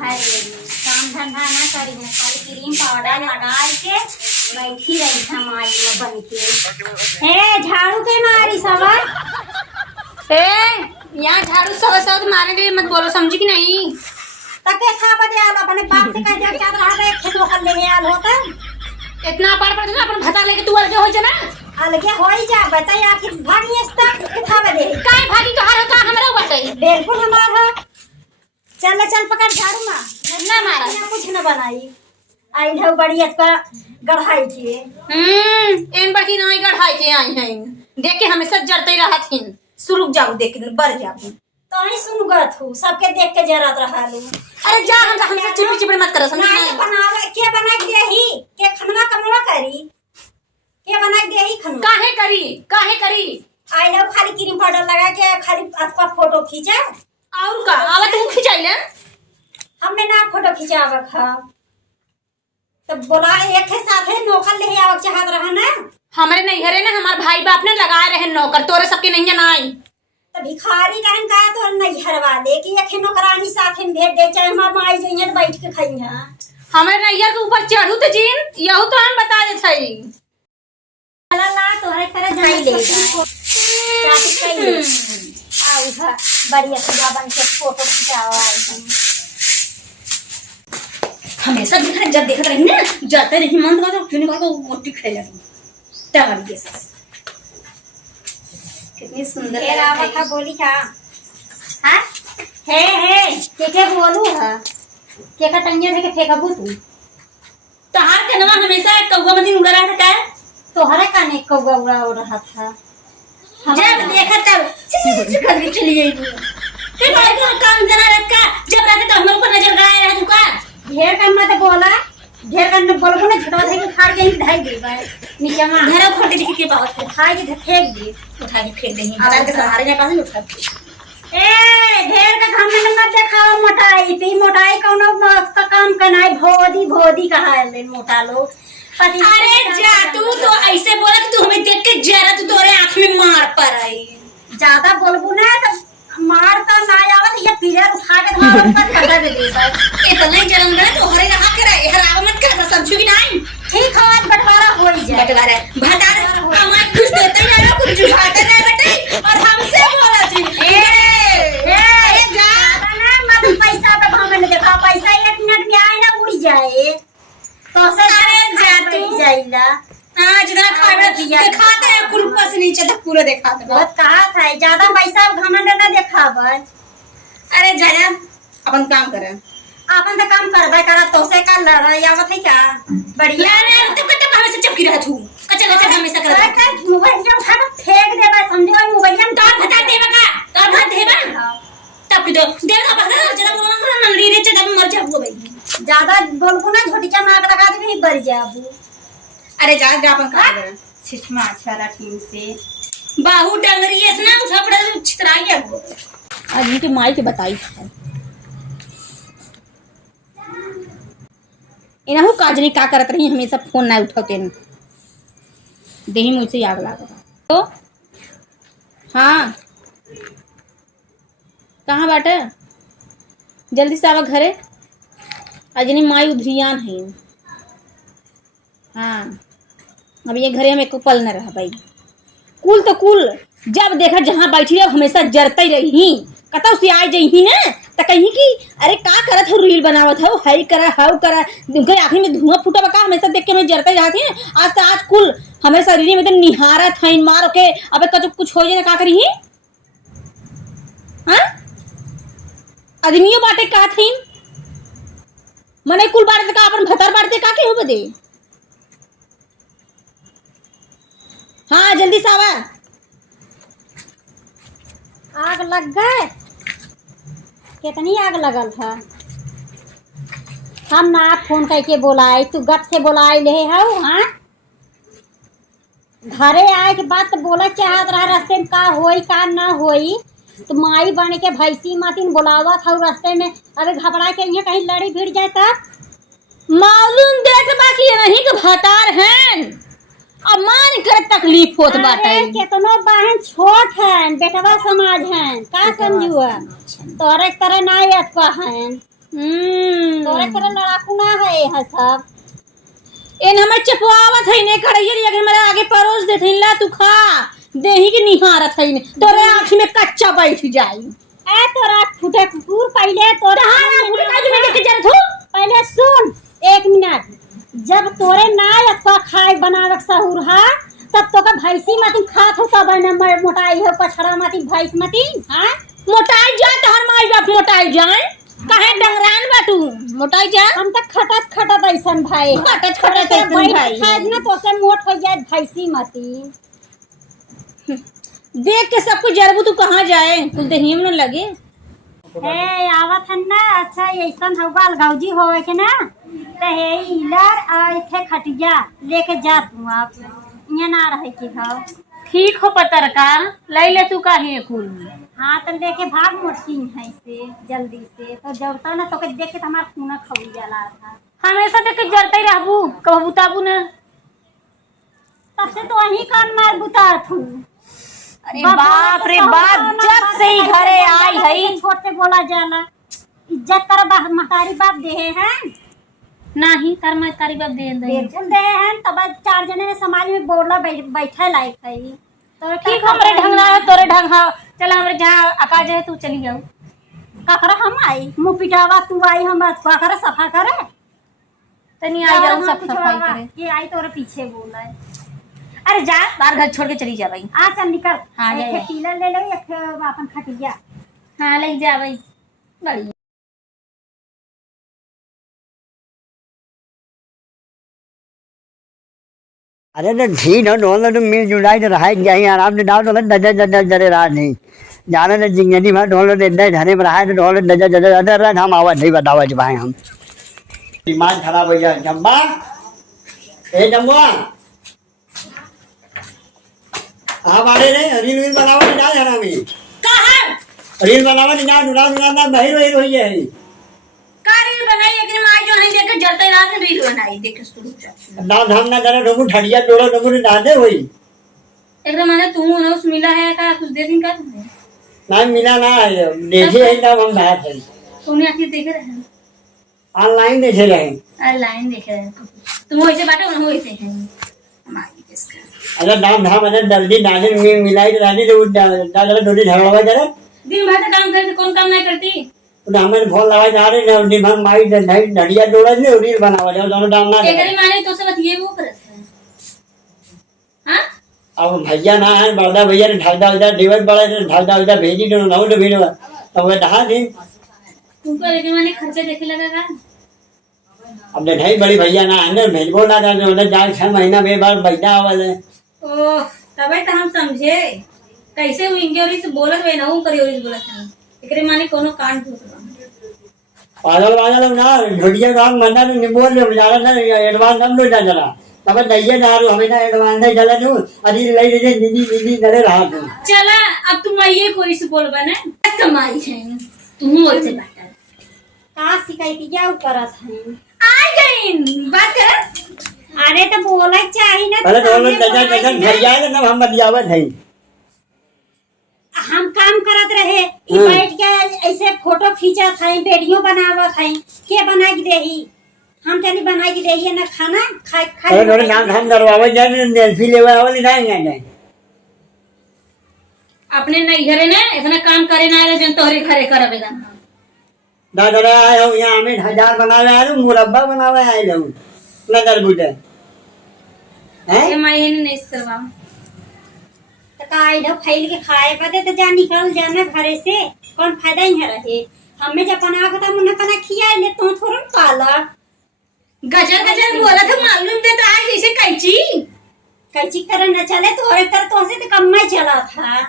हाय काम धंधा ना करी है, खाली क्रीम पाउडर लगा के बैठी रही हमारी में बन के। हे झाड़ू के मारी सब ए यहाँ झाड़ू सब मारने के लिए मत बोलो, समझी कि नहीं? तके खा बजे आल अपने बाप से कह दे क्या रहा है खेतो कर ले आल होता इतना पार पड़ ना अपन भता लेके तू अलगे हो जा ना, अलगे हो ही जा। बताइए आखिर भागी इसता किथा बजे काय भागी तो हार होता हमरा बताई बिल्कुल हमार है। चल चल पकड़ झाड़ू मार ना मारा कुछ न बनाई आई है बड़ी का गढ़ाई के एन बड़की नहीं गढ़ाई के आई हैं, देख के हमेशा जरते रहत हिन। सुरुक जाऊ देख के बर जाऊ तो ही सुन गत हूँ सबके देख के जरत रहा लू। अरे जा हमसे चिपड़ी चिपड़ी मत करो, समझ नहीं नहीं? बनावे के बना के देही के खनवा कमवा करी के बना के देही खनवा काहे करी आई लो खाली क्रीम पाउडर लगा के खाली आपका फोटो खींचा और का आवत मुख खिंचाइले हमने ना फोटो खिंचावा खा तब बोला एक है साथ है नौकर ले आवक चाहत रहा ना। हमारे नहीं घरे ना हमार भाई बाप ने लगाए रहे नौकर, तोरे सबके नहीं नाई तो भिखारी कहन का तो नहीं हरवा दे कि एक नौकरानी साथ में भेज दे चाहे हमार माई जइए तो बैठ के खाई हां। हमारे नैया के ऊपर चढ़ू तो जीन यहू तो हम बता दे छई ला ला तोहरे तरह जाई ले चाची कही आउ हा बढ़िया खुदा बन के फोटो खिंचावा आई हमेशा दिखा जब देखत रही ना जाते नहीं मन का तो क्यों नहीं को मोटी खाई लगी तब ये कितनी सुंदर के रावा का बोली का हां हे के बोलू हा के का टंगिया से के फेंकबू तू तहार के नवा हमेशा कौवा मती उड़ा रहा था तोहरे काने कौवा उड़ा रहा था जब देखा तब कर के चली गई ते भाई का काम जना रात का जब रात तो हमर ऊपर नजर गया रहा तू का ढेर का मत बोला ढेर का बोलबो ना झटवा दे के फाड़ के ढाई दे भाई नीचे में घर खोटे दिख के पावत है खाई के फेंक दे उठा के फेंक देही आधार के सहारे ने पास उठा ए ढेर का घमंड मत दिखाओ मोटाई पे मोटाई कोनो का काम कनाई भोदी कहा है मोटा लोग पति। अरे जा तू तो ऐसे बोला कि तू हमें देख के जरा तू तोरे आंख में मार पर आई ज्यादा बोलबू ना तो मार तो ना आवत ये पीलर उठा के तुम्हारे ऊपर कर दे दे भाई इतना जलन गए तो हरे रहा करे हराव मत कर समझू कि नहीं? ठीक है आज बंटवारा हो ही जाए बटवारा भटार हमार कुछ देते ही ना कुछ जुटाते नहीं बेटे और हमसे बोला थी ए जा ना मत पैसा पे घमंड देखा पैसा 1 मिनट में आए ना उड़ जाए तो से अरे जा तू जाइला हां जितना खावे दिखाते हैं कुरुपा से नीचे तक पूरा दिखाते हैं। बहुत कहा था ज्यादा पैसा घमंड ना दिखाव अरे जरा अपन काम करें अपन तो काम करबे करा तो से का लड़ाई आवत है क्या बढ़िया यार तब कब हमें से चिपकी रहा तू अच्छा हमेशा कर कर मोबाइल जब उठा के फेंक देबा समझो मोबाइल में तोर भता देबा का तोर भता देबा तब की तो देव का भता जरा बोलना ना लीरे से तब मर जाबो भाई ज्यादा बोलबो ना झोटी चमाक लगा दे भी बढ़ जाबू। अरे जा अपन काम करें सिस्टमा अच्छा ला ठीक से बाहू डंगरी है ना उठा पड़ा छितराई है वो आज इनके माई के बताई है इनहु काजनी का करत रही हमेशा फोन ना उठाते न देही मुझसे याद लगा तो हाँ कहाँ बाटे जल्दी से आवा घरे अजनी माई उधरियान है। हाँ अब ये घरे में एको पल न रहा भाई कुल तो कुल जब देखा जहाँ बैठी रह हमेशा जरते रही कतौ से आ जही ना त कहीं कि अरे का करत हो रील बनावत हो हाई करा हाउ करा उनके आँखी में धुआं फूटा बका हमेशा देख के मैं जरते जाती है। आज तो आज कुल हमें शरीर में तो निहारत है मार के अब कतो कुछ हो जाए का करी हाँ आदमियों बाटे का थी मने कुल बाटे का अपन भतर बाटे का के हो बदे। हाँ जल्दी से आवा आग लग गए कितनी आग लगल था हम ना फोन करके बोलाए तू गप से बोलाए ले हाउ हाँ घरे आए के बाद तो बोला चाहत रहा रास्ते में का होई का ना होई तो माई बन के भैंसी मातिन बोलावा था रास्ते में अबे घबरा के यहाँ कहीं लड़ी भिड़ जाए तब मालूम देख बाकी नहीं कि भतार हैं अब मान कर तकलीफ होत बाटे केतनो बहन छोट है बेटवा समाज है का समझुआ तोरे तरह ना अथवा है तोरे करे लड़ाकू ना है यह सब। एन हमें चपवावत है ने कड़ैया अगर मेरे आगे परोस देथिन ला तू खा देही के निहारत है ने तोरे आँख में कच्चा बैठ जाई। ए तोरा फुटे कुकुर पहले तोरा फुटे काहे में देख जरत हो। पहले सुन 1 मिनट, जब तोरे ना अथवा खाए बनावक सहूर हा तब तो का भैंसी मती खात हो तब न मोटाई हो पछड़ा मती भैंस मती। हां मोटाई जा तोहर माई बाप मोटाई जाए काहे डंगरान बा तू मोटाई जा। हम तक खटत खटत ऐसन भाई खटत खटत ऐसन भाई खाए ना तो से मोट हो जाए भैंसी मती। देख के सब कुछ जरबू तू कहाँ जाए कुल देही में न लगे। ए आवत हन ना अच्छा ऐसन हवा अलगौजी होवे के ना ते हे इलर आ थे खटिया लेके जा तू आप यहाँ ना रहे की भाव। ठीक हो पतरका लई ले तू काहे कुल। हाँ तो लेके भाग मोटकी है से जल्दी से तो जब ना तो देख के हमारा खूना खौल जाला था। हमेशा देख के जरते रहबू कब बुताबू ना तब से तो वही कान मार बुता थू। अरे बाप रे बाप जब से ही घरे आई है छोट से बोला जाला इज्जत कर महतारी बाप दे हैं नहीं तार महतारी बाप दे बिल्कुल दे हैं तब 4 जने ने समाज में बोला बैठे लायक है तो ठीक हमरे ढंग ना है तोरे ढंग है चल हमरे जहाँ अका जाए तू चली जाओ। काकरा हम आई मुंह पिटावा तू आई हम काकरा सफा करे तनी आ जाओ सब सफाई करे ये आई तोरे पीछे बोला है। अरे जा बाहर घर छोड़ के चली जा भाई। आ चल निकल। हाँ एक टीला ले लो एक अपन खटिया। हाँ ले जा भाई बढ़िया। अरे तो ठीक है ढोल तो मिल जुलाई तो रहा जाए आराम से डाल तो डजर डजर डरे रहा नहीं जाने तो जिंदगी में ढोल तो इतना झरे में रहा है तो ढोल डजर डजर डर रहा हम आवाज नहीं बतावा जबाए हम दिमाग खराब हो जाए। जम्बा ए जम्बा हाँ बारे रे रील वील बनावा नहीं डाल जाना भी कहाँ रील बनावा नहीं डाल डुला डुला ना बहिर वहिर हो जाए का रील बनाई लेकिन माँ जो नहीं देख जलते रात में रील बनाई देख शुरू डाल धाम ना करे डोकू ठड़िया डोलो डोकू ने डाल दे वही एकदम मैंने तू ना उस मिला है का कुछ दे दिन का तुमने ना मिला ना देखे है ना हम बात है तूने आखिर देखे रहे ऑनलाइन देखे रहे ऑनलाइन देखे रहे तुम वैसे बाटे हम वैसे हैं हमारी किसका अगर नाम धाम अगर जल्दी डाले में मिलाई तो डाले तो डाले थोड़ी झगड़ा जरा दिन भर का काम करती कौन काम नहीं करती तो हमारे फोन लगा जा रहे ना दिन भर माई ढड़िया जोड़ा ने रील बनावा जाओ दोनों डाल ना एकरी माने तो सब ये वो करत है हां अब भैया ना है बड़ा भैया ने ढालदा उधर देवर बड़ा ने ढालदा उधर भेजी तो ना तो भेजो तो वो ढा दे तुमको एकरी माने खर्चे देखे लगा का अब नहीं बड़ी भैया ना है ना भेजबो ना जो उधर जा 6 महीना में बार बैठा आवल है ओह तबे तो हम समझे कैसे वो इंग्लिश बोलत वे ना हूं करी और बोलत है एकरे माने कोनो कांड होत पागल ना ढड़िया काम मना नहीं बोल रहे जा रहा ना एडवांस हम लोग जा जरा तब नहीं जा रहा हमें ना एडवांस नहीं चला तू अरे ले ले दीदी दीदी करे रहा तू चला अब तुम ये कोई से बोलबा ना कमाई है तुम और से बात का शिकायत क्या करत है आ गई बात कर अरे तो बोला चाहिए ना पहले तो डजन डजन घर जाए ना हम बतियावत है हम काम करत रहे ई बैठ के ऐसे फोटो खींचत है वीडियो बनावत है के बना के देही हम तनी बना के देही ना खाना खाए अरे थोड़े नाम धाम करवावे जाए सेल्फी लेवा वाली नहीं जाए अपने नहीं घरे ना इतना काम करे ना जन तोहरे घरे करबेगा दादा आए हो यहाँ हमें 1000 बनावे आए मुरब्बा बनावे आए लोग नगर बुटे हैं ये माये ने नहीं करवा तो काई लो फैल के खाए पते तो जा निकल जाना घरे से कौन फायदा ही है रहे हमें जब बना के तो मुन्ना पना खिया ले तो थोड़ा पाला गजर गजर बोला था मालूम थे तो आज जैसे कैची करे न चले तो और तर तो से तो कम में चला था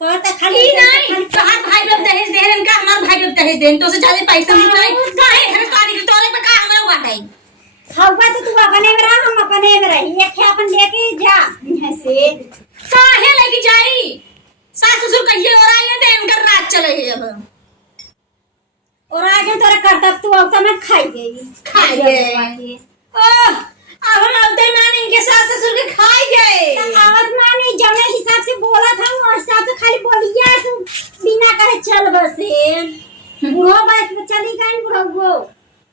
तो खाली नहीं तो हाथ भाई बाप दहेज दे रहे का हमार भाई बाप दहेज देन तो से ज्यादा पैसा मिले काहे घर काली के तोरे पे का हमरा बाटाई खाऊगा तो तू अपने में रह हम अपने में रही एक है अपन लेके जा यहां से काहे लेके जाई सास ससुर कहिए और आए थे इनकर रात चले है अब और आगे तोरा करतब तू अब मैं खाई गई ओह अब हम औते मान इनके सास ससुर के खाई गए आवत माने जौने हिसाब से बोला था उस हिसाब से खाली बोलिया तू बिना करे चल बसे बूढ़ो बैठ में चली गई बुढ़ो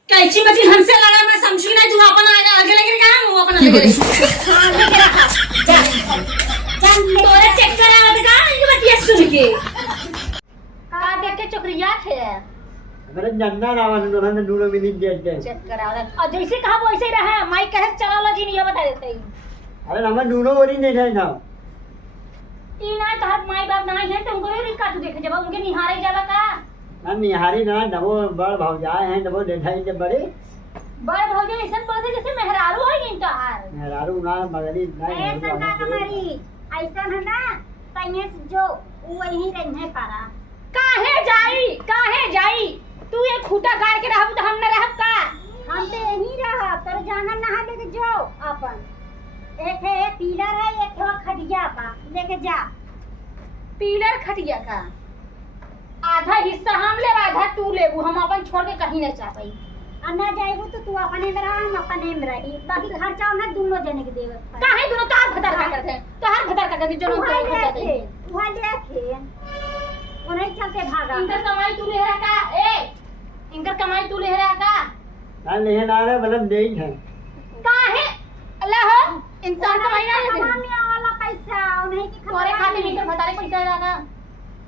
कैची बची हमसे लड़ा मैं समझी नहीं तू अपन आगे लेके कहां वो अपन लेके हां लेके रखा जा चल ले तोरे चक्कर आवत का इनके बतिया सुन के का देख के चक्रिया थे अरे जानना ना वाला दोनों दूर में नहीं देते चक्कर आवत और जैसे कहा वैसे ही रहा माई कहे चला लो जी नहीं बता देते अरे हम दूर ओरी नहीं थे ना ई ना तोहर माई बाप नहीं है तुमको रे का तू देखे जब उनके निहारे जावा का ना निहारी ना डबो बड़ भौजाए हैं डबो देखाई जब बड़े बड़ भौजे ऐसा बोलते जैसे मेहरारू है इनका हार मेहरारू ना मगरी ना ऐसा का हमारी ऐसा है ना तइए जो वही रही है पारा काहे जाई तू एक खूटा गाड़ के रहब तो हम न रहब का हम तो यही रह तर जाना नहा लेके जो अपन एक है पीलर है एक है खटिया का लेके जा पीलर खटिया का आधा हिस्सा हम ले आधा तू लेबू हम अपन छोड़ के कहीं नहीं जा पाई अन्ना जाएबू तो तू अपने में रह हम अपने में रही बाकी खर्चा ना दोनों जने के देवे काहे दोनों तार भदर का करते हैं तार भदर का करते जो लोग खर्चा देते वहां लेके उन्हें चलते भागा इनकर कमाई तू ले रहा का ए इनकर कमाई तू ले रहा का ना नहीं ना रे मतलब देई है काहे अल्लाह हो इंसान कमाई ना देते कमाने वाला पैसा उन्हें की तोरे खाते में इनकर भतारे पैसा रहा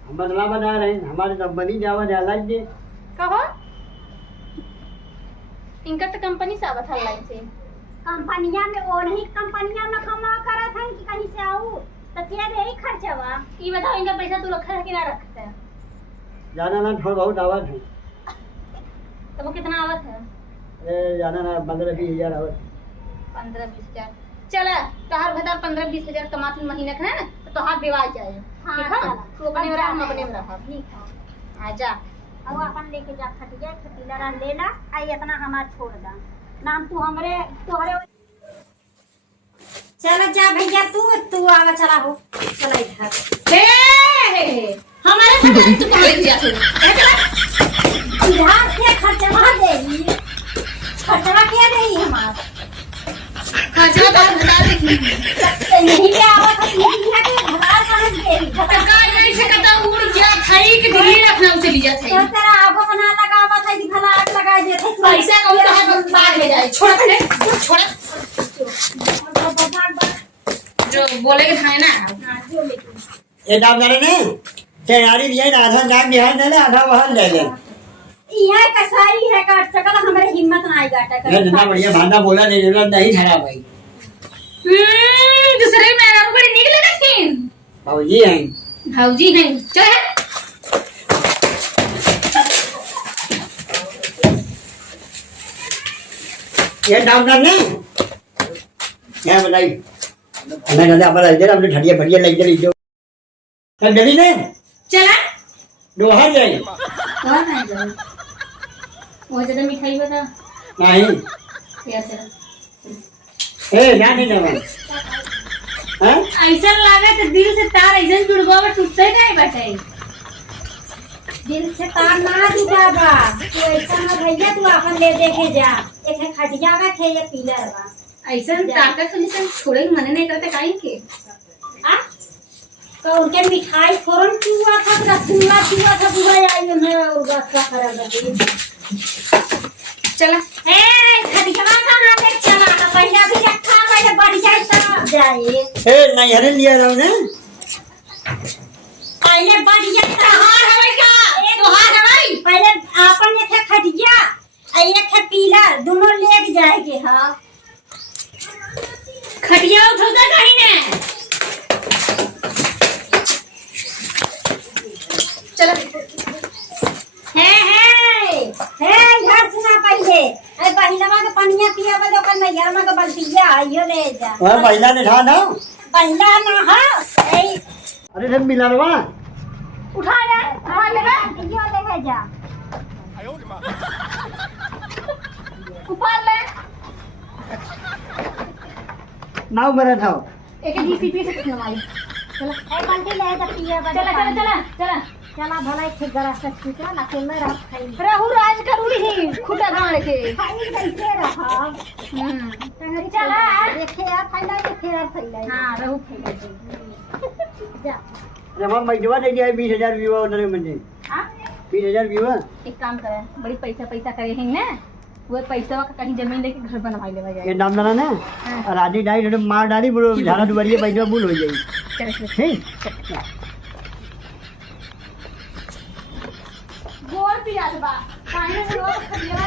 हम बदला बना रहे हैं हमारे कंपनी जावा जाला दे कहो इनका तो कंपनी से आवत है लाइन से कंपनिया में वो नहीं कंपनिया में कमा करत है कि कहीं से आऊ तो क्या यही खर्चवा ये बताओ इनका पैसा तू रखा है कि ना रखता है जाना ना थोड़ा बहुत आवत है तो वो कितना आवत है अरे जाना ना 15-20 हजार आवत 15-20 हजार चला तोहार भतार 15-20 हजार कमाती महीने का है ना तो तोहार बेवाई जाए हाँ, ठीक है चला। तू अपने में रह हम अपने में रह ठीक है आ जा अब अपन लेके जा खटिया खटीला ले ला आई इतना हमार छोड़ दा नाम तू हमरे तोहरे चल जा भैया तू आवा चला हो चला इधर हे हमारे भतार तू कहां लेके जाते इधर से खर्चवा देगी खर्चवा क्या देगी हमार खर्चा बात बता दे नहीं पे आवा तो यहाँ के भगार कहाँ देगी का ऐसे कता उड़ गया थाई के दिल्ली रखना उसे लिया तो था तेरा आगो बना लगावा था कि भला आग लगा देते पैसा कहूं तो हाथ बाद में जाए छोड़ पहले छोड़ जो बोले के था ना ये दाम करे ने तैयारी दिया ना आधा दाम बिहार ले ले आधा वहां ले ले यहाँ कसाई है काट सकल हमारे हिम्मत ना आई गाटा ये जितना बढ़िया भांडा बोला नहीं जरूरत नहीं ठहरा भाई दूसरे मेरा बड़ी निकले ना सीन भाजी हैं भाऊजी हैं चल ये दाम करने क्या बताई मैं कहता अपन इधर अपने ठड़िया बढ़िया लग गई जो कल जल्दी ने चला दोहर जाए कौन है जो वो ज्यादा मिठाई बता नहीं कैसे ए ना नहीं ना हैं ऐसा लगा तो दिल से तार ऐसा जुड़ गया टूटते नहीं बैठे दिल से तार ना जुटाबा तू ऐसा ना भैया तू अपन ले देखे जा एक है खटिया का थे ये पीलर बा ऐसा ताकत से निसन छोड़े मने नहीं करते काहे के आ तो उनके मिठाई फोरन चुआ था रसगुल्ला चुआ था बुआ आई उन्हें और बस का खराब रही चला ए खटिया का हाथ एक चला तो पहले भी रखा पहले बढ़ जाए तब जाए ए नहीं हरे लिया रहो ने पहले बढ़ जाए हार हवाई का तो हार हवाई पहले आपन एक है खटिया और एक है पीलर दोनों लेके जाएंगे हां खटिया उठौता कहीं ने चलो है घर सुना पहले ए पहिलवा के पनिया पिया बल ओकर में यार में के बल्टिया आइयो ले जा और महिला ने ठा ना पहिला ना हा ए अरे सब मिला रवा उठा ले यो ले जा ऊपर ले नाव मेरा था एक जीसीपी से हमारी चला ए बल्टी ले जा पिया बल चला चला चला चला चला भला एक गरा से छूटा ना के मैं रख खाई रहू राज करूली ही खुदा गाड़ के खाई कैसे रहा चला देखे यार फैला देखे यार फैला हां रहू फैला जा जब हम मजवा दे दिया 20,000 विवा उन्होंने मुझे हां 20,000 भी हुआ एक काम करे, बड़ी पैसा पैसा करे हैं ना, वो पैसा का कहीं जमीन लेके घर बनवा ले ये जाए। नाम डाला ना और आधी डाई थोड़े मार डाली बोलो झाड़ा दुबारी पैसा भूल हो जाएगी चल चल। ठीक गोर पिया बा, काहे से लोग खदिया